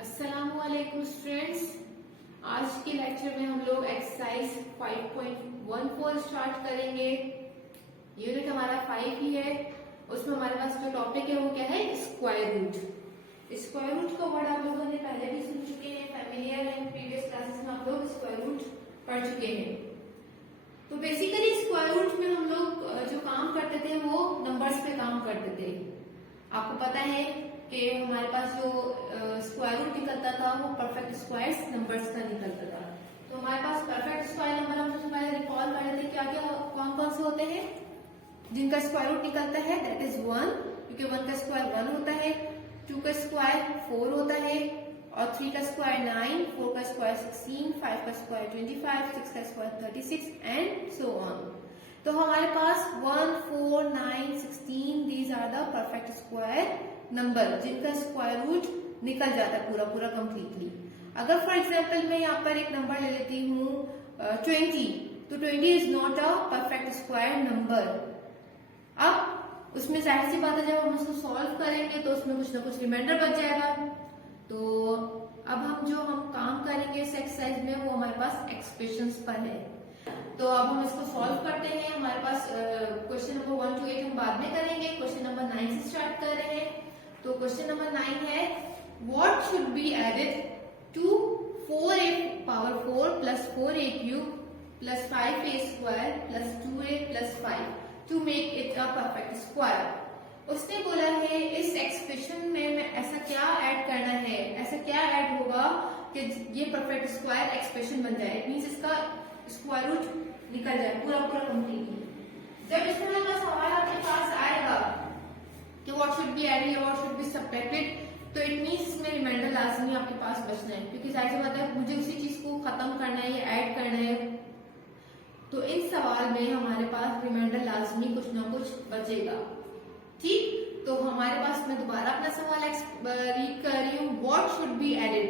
अस्सलामुअलैकुम स्टूडेंट्स। आज के लेक्चर में हम लोग एक्सरसाइज 5.14 स्टार्ट करेंगे। यूनिट हमारा 5 ही है। उसमें हमारे पास जो टॉपिक है वो क्या है, स्क्वायर रूट। स्क्वायर रूट का वर्ड आप लोगों ने पहले भी सुन चुके हैं, फेमिलियर है, प्रीवियस क्लासेस में आप लोग स्क्वायर रूट पढ़ चुके हैं। तो बेसिकली स्क्वायर रूट में हम लोग जो काम करते थे वो नंबर्स पे काम करते थे। आपको पता है कि हमारे पास जो स्क्वायर रूट निकलता था वो परफेक्ट स्क्वायर्स नंबर्स का निकलता था। तो हमारे पास परफेक्ट स्क्वायर नंबर हम सबसे पहले रिकॉल कर लेते हैं, क्या क्या कौन कौन से होते हैं जिनका स्क्वायर रूट निकलता है। दैट इज 1, क्योंकि 1 का स्क्वायर 1 होता है, 2 का स्क्वायर 4 होता है, और 3 का स्क्वायर 9, 4 का स्क्वायर 16, 5 का स्क्वायर 25, 6 का स्क्वायर 36 एंड सो ऑन। तो हमारे पास 1, 4, 9, 16 these are the perfect square number जिनका स्क्वायर रूट निकल जाता है पूरा पूरा कंप्लीटली। अगर फॉर एग्जांपल मैं यहाँ पर एक नंबर ले लेती हूँ 20, तो 20 is not a perfect square number. अब उसमें जाहिर सी बात है जब हम उसको सॉल्व करेंगे तो उसमें कुछ ना कुछ रिमाइंडर बच जाएगा। तो अब हम काम करेंगे इस एक्सरसाइज में वो हमारे पास एक्सप्रेशंस पर है। तो अब हम इसको सॉल्व करते हैं। हमारे पास क्वेश्चन नंबर 1 to 8 हम बाद में करेंगे, क्वेश्चन नंबर 9 से स्टार्ट कर रहे हैं। तो क्वेश्चन नंबर 9 है, what should be added to 4a power 4 plus 4a cube plus 5a square plus 2a plus 5 to make it a perfect square. उसने बोला है इस एक्सप्रेशन में ऐसा क्या ऐड करना है, ऐसा क्या ऐड होगा कि ये परफेक्ट स्क्वायर एक्सप्रेशन बन जाए। इट मींस इसका स्क्वायर रूट निकल जाए पूरा पूरा कंप्लीटली। जब इस तरह का सवाल आपके पास आएगा कि व्हाट शुड बी एडेड या व्हाट शुड बी सब्ट्रैक्टेड, तो इट मींस इसमें रिमाइंडर लाजमी आपके पास बचना है, क्योंकि जाहिर सी बात है मुझे उसी चीज को खत्म करना है या ऐड करना है। तो इस सवाल में हमारे पास रिमाइंडर लाजमी कुछ ना कुछ बचेगा। ठीक, तो हमारे पास मैं दोबारा अपना सवाल रीड कर रही हूँ, what should be added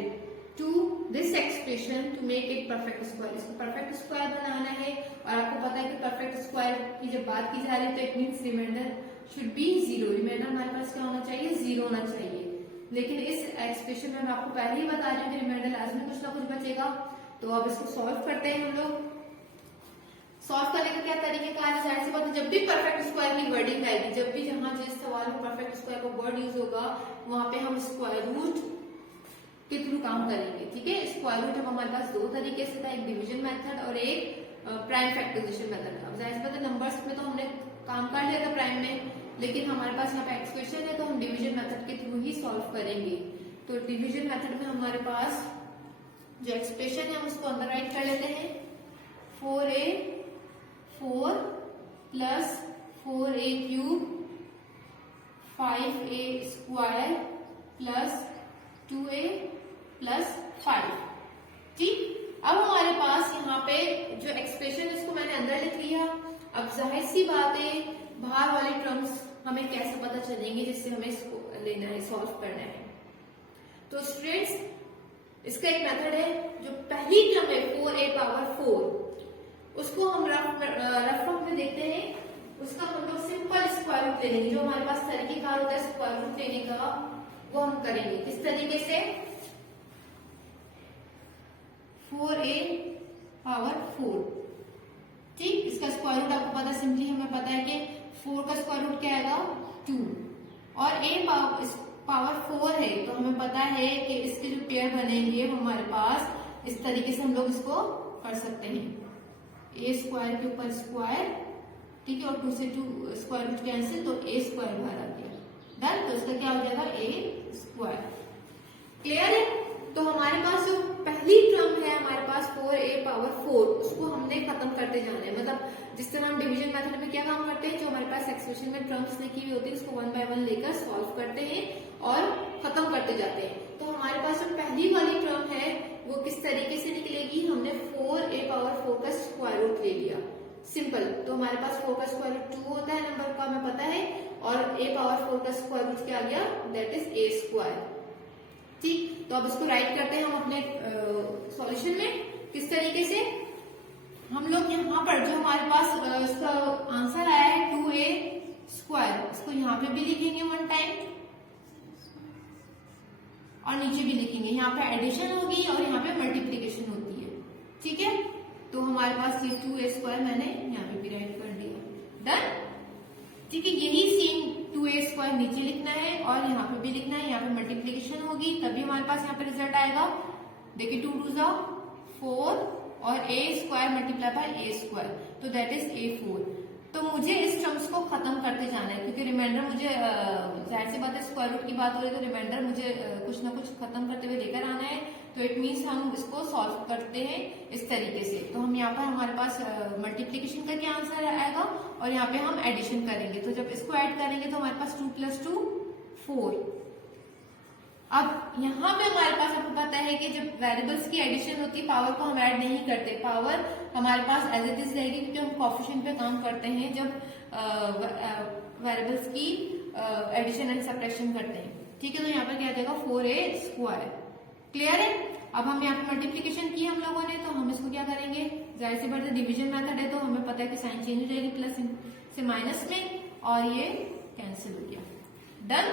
to this expression to make it perfect square. इसको परफेक्ट स्क्वायर बनाना है, और आपको पता है कि परफेक्ट स्क्वायर की जब बात की जा रही है तो it means remainder should be 0। Remainder हमारे पास क्या होना चाहिए, 0 होना चाहिए। लेकिन इस एक्सप्रेशन में मैं आपको पहले ही बता रही हूँ कि रिमाइंडर लाजमी कुछ ना कुछ बचेगा। तो अब इसको सॉल्व करते हैं हम लोग। सॉल्व करने का क्या तरीका है, जाहिर सी बात है जब भी परफेक्ट स्क्वायर की वर्डिंग आएगी, जब भी जहां जिस सवाल में परफेक्ट स्क्वायर का वर्ड यूज होगा वहां पे हम स्क्वायर रूट के थ्रू काम करेंगे। ठीक है, स्क्वायर रूट हम हमारे पास दो तरीके से था, एक डिवीजन मेथड और एक प्राइम फैक्टराइजेशन मेथड। अब जाहिर सी बात है नंबर्स में तो हमने काम कर लिया था प्राइम में, लेकिन हमारे पास यहाँ पे एक्सप्रेशन है तो हम डिवीजन मेथड के थ्रू ही सॉल्व करेंगे। तो डिवीजन मेथड में हमारे पास जो एक्सप्रेशन है हम उसको अंदर राइट कर लेते हैं। 4a 4 plus 4a cube 5a square plus 2a plus 5। ठीक, अब हमारे पास यहाँ पे जो एक्सप्रेशन है इसको मैंने अंदर लिख लिया। अब जाहिर सी बात है बाहर वाले टर्म्स हमें कैसे पता चलेंगे जिससे हमें इसको लेना है, सॉल्व करना है। तो स्टूडेंट्स इसका एक मेथड है, जो पहली टर्म है 4a पावर 4 उसको हम रफ फॉर्म में देखते हैं। उसका हम लोग सिंपल स्क्वायर रूट ले लेंगे। जो हमारे पास तरीकेकार होता है स्क्वायर रूट लेने का वो हम करेंगे किस तरीके से, 4a पावर 4। ठीक, इसका स्क्वायर रूट आपको पता है, सिंपली हमें पता है कि 4 का स्क्वायर रूट क्या आएगा 2, और a पावर 4 है तो हमें पता है कि इसके जो पेयर बनेंगे हमारे पास इस तरीके से हम लोग इसको कर सकते हैं। a स्क्वायर के ऊपर स्क्वायर, ठीक है, और 2 से 2 स्क्वायर रूट कैंसिल, तो a स्क्वायर बाहर आ गया। डन, तो इसका क्या हो जाएगा a स्क्वायर। क्लियर है। तो हमारे पास जो पहली टर्म है हमारे पास 4a पावर 4 उसको हमने खत्म करते जाना है। मतलब जिस तरह हम डिवीजन मेथड में क्या काम करते हैं, जो हमारे पास एक्सप्रेशन में टर्म्स लिखी हुई होती है उसको 1 by 1 लेकर सॉल्व करते हैं और खत्म करते जाते हैं। तो हमारे पास जो पहली वाली टर्म है वो किस तरीके से निकलेगी, हमने 4a पावर 4 का स्क्वायर रूट ले लिया, सिंपल। तो हमारे पास 4 का स्क्वायर रूट 2 होता है नंबर का हमें पता है, और a पावर 4 का स्क्वायर रूट क्या आ गया, दैट इज a स्क्वायर। ठीक, तो अब इसको राइट करते हैं हम अपने सॉल्यूशन में। किस तरीके से, हम लोग यहाँ पर जो हमारे पास इसका आंसर आया है 2a स्क्वायर, इसको यहाँ पे भी लिखेंगे 1 टाइम और नीचे भी लिखेंगे। यहाँ पे एडिशन होगी और यहाँ पे मल्टीप्लीकेशन होती है, ठीक है। तो हमारे पास ये 2a स्क्वायर मैंने यहाँ पे भी राइट कर दिया, डन, ठीक है। यही सेम 2a स्क्वायर नीचे लिखना है और यहाँ पे भी लिखना है। यहाँ पे मल्टीप्लीकेशन होगी तभी हमारे पास यहाँ पे रिजल्ट आएगा। देखिए 2 2 4 और a square multiply by a square, तो दैट इज a4। तो मुझे इस टर्म्स को खत्म करते जाना है क्योंकि रिमाइंडर मुझे जाहिर सी बात है स्क्वायर रूट की बात हो रही है तो रिमाइंडर मुझे कुछ ना कुछ खत्म करते हुए लेकर आना है। तो इट मीन्स हम इसको सॉल्व करते हैं इस तरीके से। तो हम यहाँ पर हमारे पास मल्टीप्लीकेशन का क्या आंसर आएगा और यहाँ पे हम एडिशन करेंगे। तो जब इसको ऐड करेंगे तो हमारे पास 2 + 2 4। अब यहाँ पे हमारे पास आपको पता है कि जब वेरिएबल्स की एडिशन होती है पावर को हम ऐड नहीं करते, पावर हमारे पास एज इट इज रहेगी क्योंकि हम कोएफिशिएंट पे काम करते हैं जब वेरिएबल्स की एडिशन एंड सब्ट्रैक्शन करते हैं, ठीक है। तो यहाँ पर क्या आ जाएगा 4a स्क्वायर, क्लियर है। अब हम यहाँ पे मल्टीप्लीकेशन की हम लोगों ने, तो हम इसको क्या करेंगे, जाहिर सी बात है डिवीजन मेथड है तो हमें पता है कि साइन चेंज हो जाएगी प्लस से माइनस में और ये कैंसिल हो गया, डन।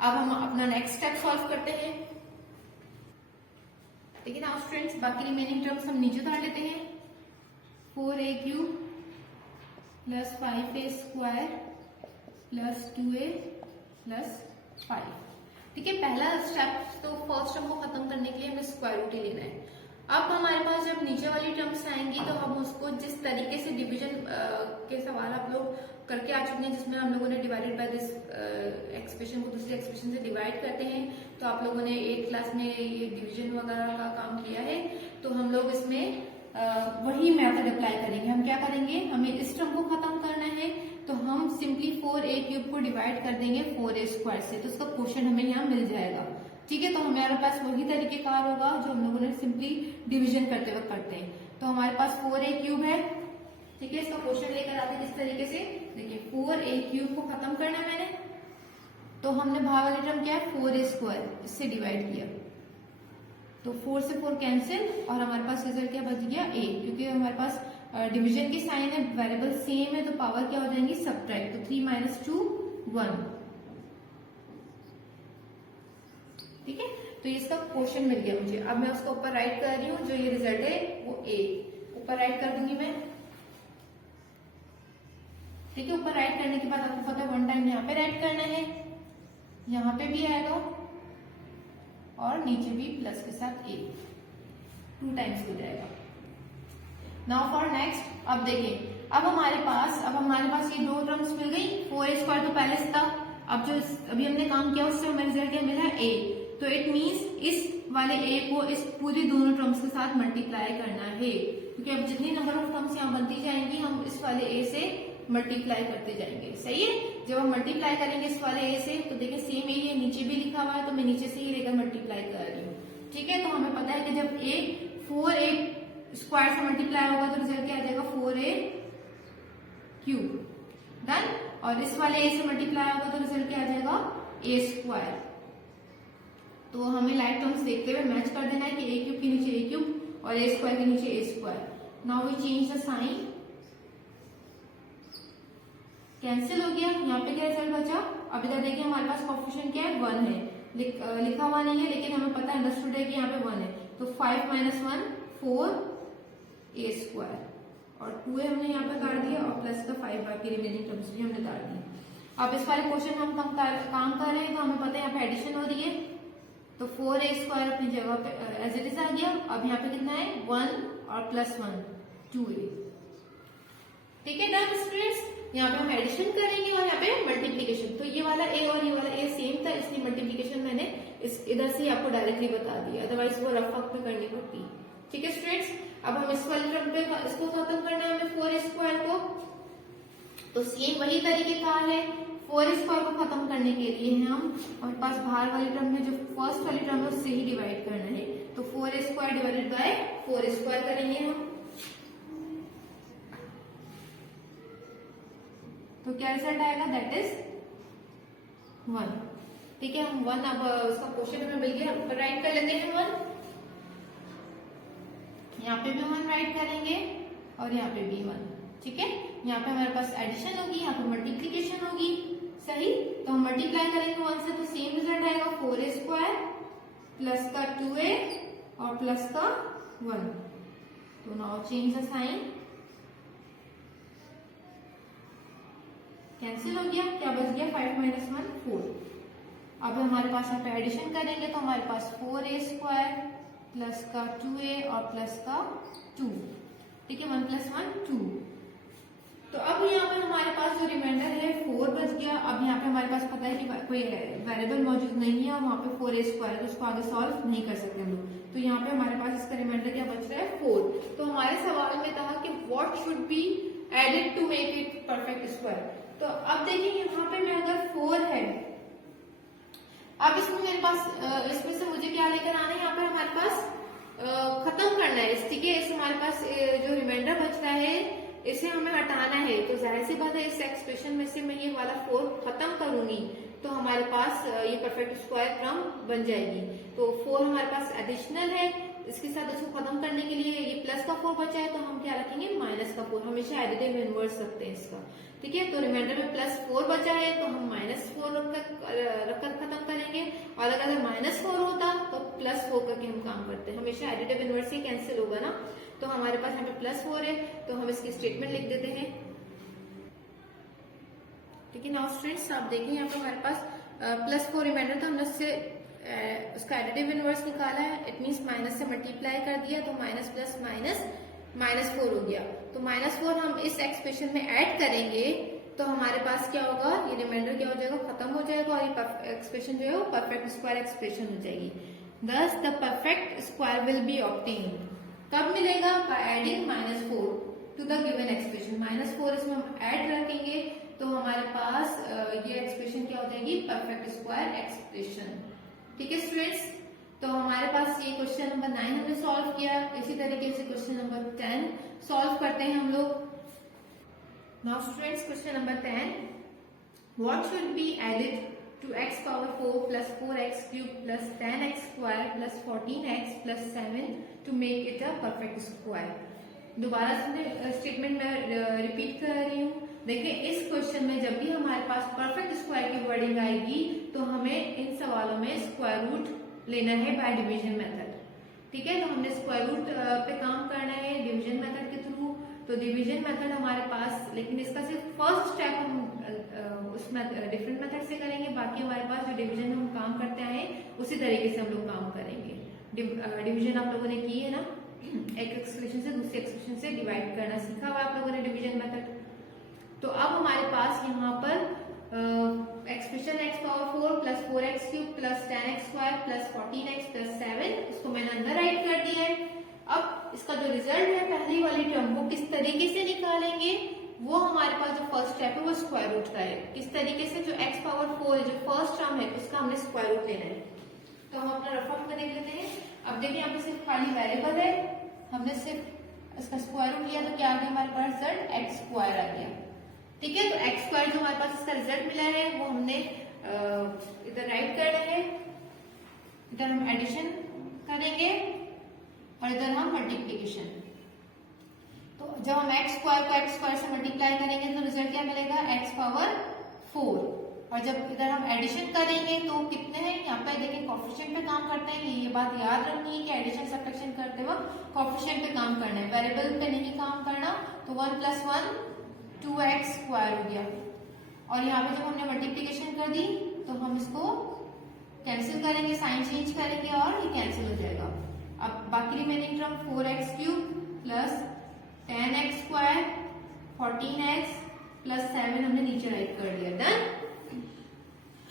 अब हम अपना नेक्स्ट स्टेप सॉल्व करते हैं। ठीक है ना स्टूडेंट्स, बाकी रिमेनिंग टर्म्स हम नीचे उतार लेते हैं। 4a³ + 5a² + 2a + 5, ठीक है। पहला स्टेप तो फर्स्ट टर्म को खत्म करने के लिए हमें स्क्वायर रूट ही लेना है। अब हमारे पास जब नीचे वाली टर्म्स आएंगी तो हम उसको जिस तरीके से डिवीजन के सवाल आप लोग करके आ चुके हैं जिसमें हम लोगों ने डिवाइडेड बाय दिस एक्सप्रेशन को दूसरे एक्सप्रेशन से डिवाइड करते हैं, तो आप लोगों ने 8th क्लास में ये डिवीजन वगैरह का काम किया है। तो हम लोग इसमें वही मेथड अप्लाई करेंगे। हम क्या करेंगे, हमें इस टर्म को खत्म करना है तो हम सिंपली 4a³ को डिवाइड कर देंगे 4a स्क्वायर से, तो उसका क्वेश्चन हमें यहाँ मिल जाएगा, ठीक है। तो हमारे पास वही तरीकेकार होगा जो हम लोगों ने सिंपली डिवीजन करते वक्त करते हैं। तो हमारे पास 4a³ है, ठीक है। इसका क्वेश्चन लेकर आते हैं किस तरीके से, देखिए 4a³ को खत्म करना है मैंने, तो हमने बाहर वाली टर्म क्या है 4a स्क्वायर, इससे डिवाइड किया तो 4 से 4 कैंसिल और हमारे पास रिजल्ट क्या बच गया a, क्योंकि हमारे पास डिवीजन की साइन है, वेरिएबल सेम है तो पावर क्या हो जाएंगी सब्ट्रैक्ट, तो 3 - 2 1, ठीक है। तो ये इसका क्वेश्चन मिल गया मुझे। अब मैं उसको ऊपर राइट कर रही हूँ, जो ये रिजल्ट है वो a ऊपर राइट कर दूंगी मैं, ठीक है। ऊपर राइट करने के बाद आपको पता है 1 टाइम यहाँ पे राइट करना है, यहाँ पे भी आएगा और नीचे भी प्लस के साथ a 2 टाइम्स हो जाएगा। नाउ फॉर नेक्स्ट, अब देखिए अब हमारे पास ये 2 टर्म्स मिल गई। 4a स्क्वायर तो पहले से था, अब जो अभी हमने काम किया उससे हमें रिजल्ट क्या मिला a, तो इट मीन्स इस वाले a को इस पूरी दोनों टर्म्स के साथ मल्टीप्लाई करना है, क्योंकि अब जितनी नंबर ऑफ टर्म्स यहाँ बनती जाएंगी हम इस वाले a से मल्टीप्लाई करते जाएंगे, सही है। जब हम मल्टीप्लाई करेंगे इस वाले a से तो देखिए सेम a ये नीचे भी लिखा हुआ है तो मैं नीचे से ही लेकर मल्टीप्लाई कर रही हूँ, ठीक है। तो हमें पता है कि जब a 4a स्क्वायर से मल्टीप्लाई होगा तो रिजल्ट क्या आ जाएगा 4a³, डन। और इस वाले a से मल्टीप्लाई होगा तो रिजल्ट क्या आ जाएगा a स्क्वायर। तो हमें लाइक टर्म्स देखते हुए मैच कर देना है कि a³ के नीचे a³ और a स्क्वायर के नीचे a square. Now we change the sign, cancel हो गया, यहाँ पे क्या रिजल्ट बचा। अब इधर देखिए हमारे पास कोएफिशिएंट क्या है 1 है, लिखा हुआ नहीं है लेकिन हमें पता है अंडरस्टूड है कि यहाँ पे 1 है, तो 5 - 1 4a स्क्वायर और 2a हमने यहाँ पे काट दिया और प्लस का 5 बाकी रिमेनिंग टर्म्स भी हमने काट दिए। अब इस वाले क्वेश्चन हम काम कर रहे हैं तो हमें पता है यहाँ पे एडिशन हो रही है, तो 4a स्क्वायर अपनी जगह पे एज इट इज आ गया। अब यहाँ पे कितना है 1 और प्लस 1 2a, ठीक है डन स्टूडेंट्स। यहाँ पे हम एडिशन करेंगे और यहाँ पे मल्टीप्लीकेशन, तो ये वाला a और ये वाला a सेम था इसलिए मल्टीप्लीकेशन मैंने इधर से आपको डायरेक्टली बता दिया, अदरवाइज वो रफ वर्क में करनी पड़ती, ठीक है स्टूडेंट्स। अब हम इस वाले टर्म पे इसको खत्म करना है हमें 4a स्क्वायर को, तो सेम वही तरीके का है। 4a स्क्वायर को खत्म करने के लिए हम हमारे पास बाहर वाले टर्म में जो फर्स्ट वाली टर्म है उससे ही डिवाइड करना है, तो 4a square divided by 4a square करेंगे हम, तो क्या रिजल्ट आएगा दैट इज 1, ठीक है। हम 1 अब उसका क्वेश्चन हमें मिल गया, ऊपर राइट कर लेते हैं 1, यहाँ पे भी 1 राइट करेंगे और यहाँ पे भी 1, ठीक है। यहाँ पे हमारे पास एडिशन होगी, यहाँ पे मल्टीप्लीकेशन होगी, सही। तो हम मल्टीप्लाई करेंगे 1 से तो सेम रिजल्ट आएगा 4a स्क्वायर प्लस का 2a और प्लस का 1। तो now change the sign, cancel हो गया, क्या बच गया 5 माइनस 1 4। अब हमारे पास यहाँ पे एडिशन करेंगे तो हमारे पास 4a स्क्वायर प्लस का 2a और प्लस का 2, ठीक है, 1 प्लस 1 2। तो अब यहाँ पर हमारे पास जो रिमाइंडर है 4 बच गया। अब यहाँ पे हमारे पास पता है कि कोई वेरिएबल मौजूद नहीं है और वहाँ पे 4a स्क्वायर, तो उसको आगे सॉल्व नहीं कर सकते हम लोग। तो यहाँ पे हमारे पास इसका रिमाइंडर क्या बच रहा है 4। तो हमारे सवाल में था कि what should be added to make it perfect square. तो अब देखिए यहाँ पे मैं अगर 4 है, अब इसमें मेरे पास इसमें से मुझे क्या लेकर आना है, यहाँ पे हमारे पास खत्म करना है, ठीक है। इस हमारे पास जो रिमाइंडर बच रहा है इसे हमें हटाना है। तो जाहिर सी बात है इस एक्सप्रेशन में से मैं ये वाला 4 खत्म करूंगी तो हमारे पास ये परफेक्ट स्क्वायर टर्म बन जाएगी। तो 4 हमारे पास एडिशनल है, इसके साथ इसको खत्म करने के लिए ये प्लस का 4 बचा है तो हम क्या रखेंगे माइनस का 4, हमेशा एडिटिव इनवर्स रखते हैं इसका, ठीक है। तो रिमाइंडर में प्लस 4 बचा है तो हम माइनस 4 रखकर खत्म करेंगे, और अगर -4 होता तो प्लस 4 करके हम काम करते हैं, हमेशा एडिटिव इनवर्स ही कैंसिल होगा ना। तो हमारे पास यहाँ पे +4 है तो हम इसकी स्टेटमेंट लिख देते हैं, ठीक है। नाउ स्टूडेंट्स आप देखिए यहाँ पे हमारे पास +4 रिमाइंडर था, हमने उससे उसका एडिटिव इनवर्स निकाला है, इट मीन्स माइनस से मल्टीप्लाई कर दिया तो माइनस प्लस माइनस -4 हो गया। तो -4 हम इस एक्सप्रेशन में ऐड करेंगे तो हमारे पास क्या होगा, ये रिमाइंडर क्या हो जाएगा खत्म हो जाएगा और ये एक्सप्रेशन जो है वो परफेक्ट स्क्वायर एक्सप्रेशन हो जाएगी। Thus the perfect square will be obtained, कब मिलेगा, by adding -4 to the given expression. -4 इसमें हम ऐड रखेंगे तो हमारे पास ये एक्सप्रेशन क्या हो जाएगी परफेक्ट स्क्वायर एक्सप्रेशन, ठीक है स्टूडेंट्स। तो हमारे पास ये क्वेश्चन नंबर 9 हमने सॉल्व किया। इसी तरीके से क्वेश्चन नंबर 10 सॉल्व करते हैं हम लोग। Now students question number 10, what should be added to x power 4 plus 4x cube plus 10x square plus 14x plus 7 to make it a perfect square. दोबारा से स्टेटमेंट में रिपीट कर रही हूँ। देखिए इस क्वेश्चन में जब भी हमारे पास परफेक्ट स्क्वायर की वर्डिंग आएगी तो हमें इन सवालों में स्क्वायर रूट लेना है बाय डिवीजन मेथड, ठीक है। तो हमने स्क्वायर रूट पे काम करना है डिवीजन मेथड के थ्रू। तो डिवीजन मेथड हमारे पास, लेकिन इसका सिर्फ फर्स्ट स्टेप हम उसमें डिफरेंट मेथड से करेंगे, बाकी हमारे पास जो डिवीजन हम काम करते हैं उसी तरीके से हम लोग काम करेंगे। डिवीजन आप लोगों ने की है ना, एक एक्सप्रेशन से दूसरे एक्सप्रेशन से डिवाइड करना सीखा हुआ आप लोगों ने डिवीजन मेथड। तो अब हमारे पास यहाँ पर expression x power 4 plus 4x cube plus 10x square plus 14x plus 7, इसको मैंने अंदर राइट कर दिया है। अब इसका जो रिजल्ट है पहली वाली टर्म को किस तरीके से निकालेंगे, वो हमारे पास जो फर्स्ट स्टेप है वो स्क्वायर रूट का है। किस तरीके से, जो x पावर 4 है जो फर्स्ट टर्म है उसका हमने स्क्वायर रूट लेना है। तो हम अपना रफ ऑफ में देख लेते हैं। अब देखिए यहाँ पे सिर्फ खाली वेरिएबल है, हमने सिर्फ इसका स्क्वायर रूट लिया तो क्या आ गया हमारे पास रिजल्ट x स्क्वायर आ गया, ठीक है। तो x स्क्वायर जो हमारे पास इसका रिजल्ट मिला है वो हमने इधर राइट करना है, इधर हम एडिशन करेंगे और इधर हम मल्टीप्लीकेशन। तो जब हम x स्क्वायर को x स्क्वायर से मल्टीप्लाई करेंगे तो रिजल्ट क्या मिलेगा x पावर 4, और जब इधर हम एडिशन करेंगे तो कितने हैं, यहाँ पे देखिए कोफिशिएंट पे काम करते हैं, ये बात याद रखनी है कि एडिशन सब्ट्रैक्शन करते वक्त कोफिशिएंट पे काम करना है, वेरिएबल पे नहीं काम करना। तो 1 प्लस 1 2x स्क्वायर हो गया, और यहाँ पे जब हमने मल्टीप्लीकेशन कर दी तो हम इसको कैंसिल करेंगे, साइन चेंज करेंगे और ये कैंसिल हो जाएगा। अब बाकी remaining term 4x cube plus 10x square 14x plus 7 हमने नीचे राइट कर दिया, डन।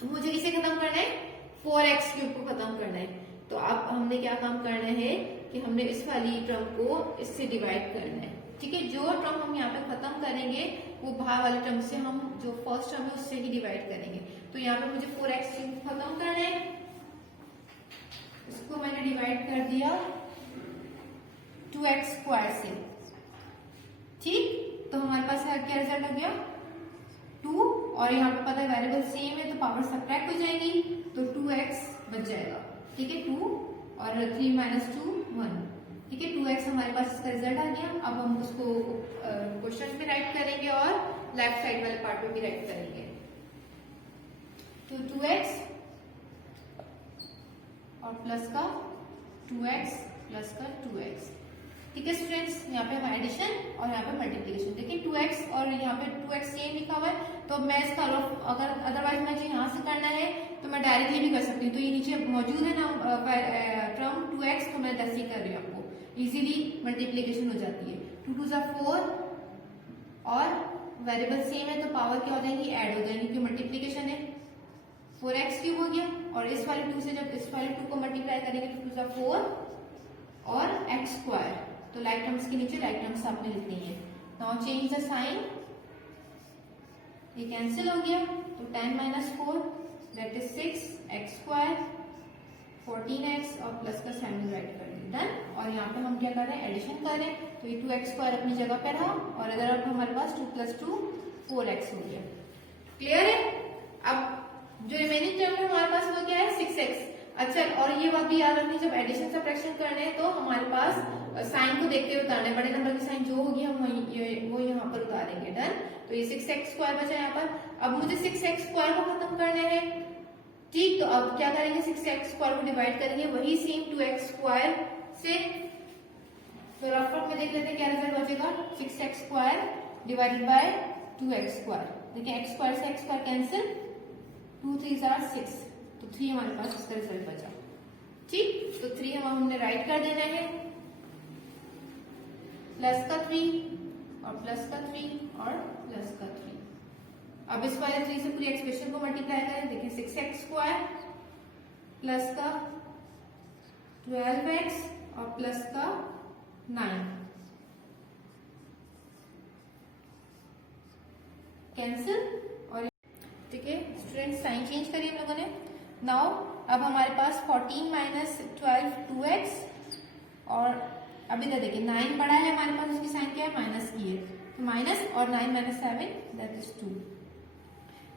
मुझे इसे खत्म करना है, 4x क्यूब को खत्म करना है। तो अब हमने क्या काम करना है कि हमने इस वाली टर्म को इससे डिवाइड करना है, ठीक है। जो टर्म हम यहाँ पे खत्म करेंगे वो बाहर वाले टर्म से हम जो फर्स्ट टर्म है उससे ही डिवाइड करेंगे। तो यहाँ पे मुझे 4x क्यूब खत्म करना है, इसको मैंने डिवाइड कर दिया 2x स्क्वायर से, ठीक। तो हमारे पास क्या रिजल्ट हो गया 2, और यहाँ पे पता है वेरिएबल सेम है तो पावर सब्ट्रैक्ट हो जाएगी तो 2x बच जाएगा, ठीक है। 2 और 3 - 2 1, ठीक है, 2x हमारे पास इसका रिजल्ट आ गया। अब हम उसको क्वेश्चन में राइट करेंगे और लेफ्ट साइड वाले पार्ट में भी राइट करेंगे। तो 2x और प्लस का 2x प्लस का 2x। ठीक है स्टूडेंट्स, यहाँ पे हम एडिशन और यहाँ पे मल्टीप्लिकेशन। देखिए 2x और यहाँ पे 2x सेम लिखा हुआ है, तो मैं इसका अगर अदरवाइज मुझे यहाँ से करना है तो मैं डायरेक्टली भी कर सकती हूँ। तो ये नीचे मौजूद है ना टर्म 2x, तो मैं 10 ही कर रही हूँ, आपको इजीली मल्टीप्लिकेशन हो जाती है। 2 2 जा 4 और वेरिएबल सेम है तो पावर क्या हो जाएंगी, ऐड हो जाएंगी, क्योंकि मल्टीप्लिकेशन है। 4x क्यूब हो गया और इस वाले 2 से जब इस वाले 2 को मल्टीप्लाई करेंगे तो 2 जा 4 और x स्क्वायर, तो लाइक टर्म्स के नीचे लाइक टर्म्स आपने लिखनी है। नाउ चेंज द साइन, ये कैंसिल हो गया, तो 10 minus 4 that is 6x square 14x और प्लस का साइन राइट कर दिया, डन। और यहाँ पे हम क्या कर रहे हैं, एडिशन कर रहे हैं, तो ये 2x स्क्वायर अपनी जगह पे रहा और इधर अब हमारे पास 2 प्लस 2 4x हो गया। क्लियर है? अब जो रिमेनिंग टर्म है हमारे पास वो क्या है, 6x। अच्छा, और ये बात भी याद रखनी, जब एडिशन सब्ट्रैक्शन करने हैं तो हमारे पास साइन को देखते हुए उतारना है, बड़े नंबर की साइन जो होगी हम वो यहाँ पर उतारेंगे, डन। तो ये 6x स्क्वायर बचा यहाँ पर। अब मुझे 6x स्क्वायर को खत्म करना है, ठीक, तो अब क्या करेंगे, 6x स्क्वायर को डिवाइड करेंगे वही सेम 2x स्क्वायर से। तो रफर में देख लेते हैं क्या रिजल्ट बचेगा, 6x square divided by 2x square. देखिए x स्क्वायर से x स्क्वायर कैंसिल, 2 3 are 6, तो 3 हमारे पास इसका रिजल्ट बचा। ठीक, तो 3 हमने राइट कर देना है, प्लस का 3 और प्लस का 3 और प्लस का 3। अब इस वाले 3 से पूरी एक्सप्रेशन को मल्टीप्लाई करें। देखिए 6x स्क्वायर प्लस का 12x और प्लस का 9 कैंसिल। और ठीक है स्टूडेंट, साइन चेंज करिए हम लोगों ने। नाउ अब हमारे पास 14 माइनस 12 2x और अभी तक देखिए 9 बड़ा है हमारे पास, उसकी साइन क्या है, माइनस की है, तो माइनस और 9 माइनस 7 दैट इज 2,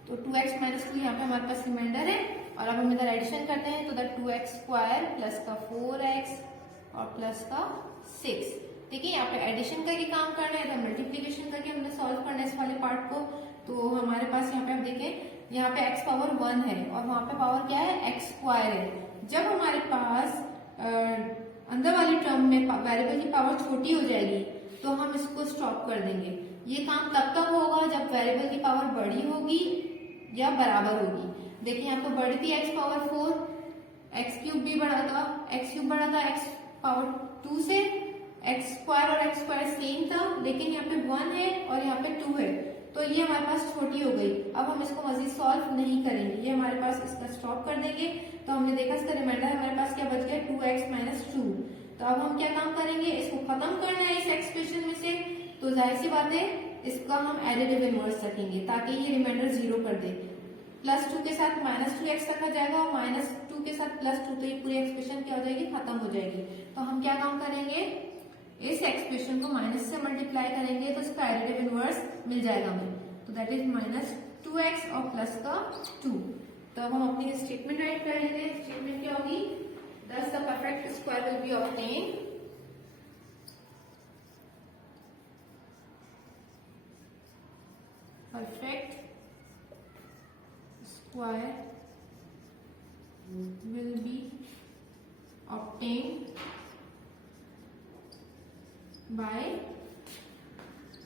तो 2x माइनस 2 यहाँ पे हमारे पास रिमाइंडर है। और अब हम इधर एडिशन करते हैं, तो दैट 2x स्क्वायर प्लस का 4x और प्लस का 6। ठीक है, यहाँ पे एडिशन करके काम करना है, तो मल्टीप्लीकेशन करके हमने सॉल्व करना है इस वाले पार्ट को। तो हमारे पास यहाँ पे आप देखें, यहाँ पे x पावर 1 है और वहां पे पावर क्या है, x स्क्वायर है। जब हमारे पास अंदर वाली टर्म में वेरिएबल की पावर छोटी हो जाएगी तो हम इसको स्टॉप कर देंगे। ये काम तब तक होगा जब वेरिएबल की पावर बड़ी होगी या बराबर होगी। देखिए यहाँ पे बड़ी थी x पावर 4, x क्यूब भी बड़ा था, x क्यूब बड़ा था x पावर 2 से, x स्क्वायर और x स्क्वायर सेम था, लेकिन यहाँ पे 1 है और यहाँ पे 2 है, तो ये हमारे पास छोटी हो गई। अब हम इसको मजीद सॉल्व नहीं करेंगे, ये हमारे पास इसका स्टॉप कर देंगे। तो हमने देखा इसका रिमाइंडर हमारे पास क्या बच गया, 2x माइनस 2। तो अब हम क्या काम करेंगे, इसको खत्म करना है इस एक्सप्रेशन में से, तो जाहिर सी बात है इसका हम एडिटिव इनवर्स रखेंगे ताकि ये रिमाइंडर 0 कर दे। प्लस 2 के साथ माइनस 2x रखा जाएगा और माइनस 2 के साथ प्लस 2, तो ये पूरी एक्सप्रेशन क्या हो जाएगी, खत्म हो जाएगी। तो हम क्या काम करेंगे, इस एक्सप्रेशन को माइनस से मल्टीप्लाई करेंगे तो इसका एडिटिव इनवर्स मिल जाएगा हमें, तो दैट इज माइनस 2x और प्लस का 2। तो अब हम अपनी स्टेटमेंट राइट कर लेंगे। स्टेटमेंट क्या होगी, thus the perfect square will be obtained perfect square will be obtained by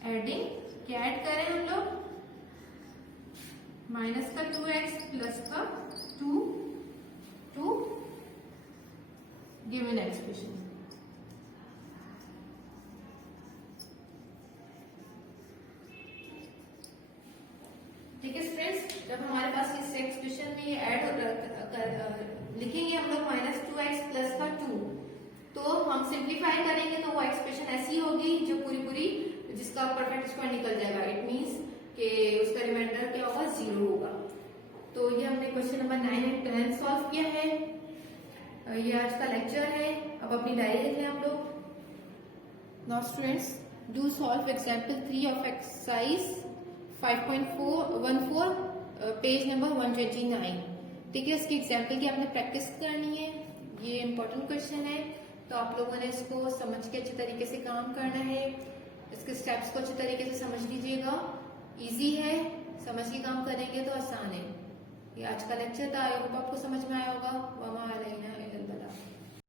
adding, क्या ऐड करें हम लोग, माइनस का 2x प्लस का 2 टू गिवन एक्सप्रेशन। ठीक है स्टूडेंट्स, जब हमारे पास इस एक्सप्रेशन में ये ऐड लिखेंगे हम लोग माइनस 2x प्लस का 2, तो हम सिंप्लीफाई करेंगे तो वो एक्सप्रेशन ऐसी होगी जो पूरी जिसका परफेक्ट स्क्वायर निकल जाएगा। इट मींस कि उसका रिमाइंडर क्या होगा, 0 होगा। तो ये हमने क्वेश्चन नंबर 9 एंड 10 सॉल्व किया है। ये आज का लेक्चर है। अब अपनी डायरी लिख लें आप लोग। Now students, do solve example 3 of exercise 5.14 page number 129। ठीक है, इसकी एग्जाम्पल की आपने प्रैक्टिस करनी है। ये इम्पोर्टेंट क्वेश्चन है, तो आप लोगों ने इसको समझ के अच्छे तरीके से काम करना है। इसके स्टेप्स को अच्छे तरीके से समझ लीजिएगा। इजी है, समझ के काम करेंगे तो आसान है। ये आज का लेक्चर था, आई होप आपको समझ में आया होगा।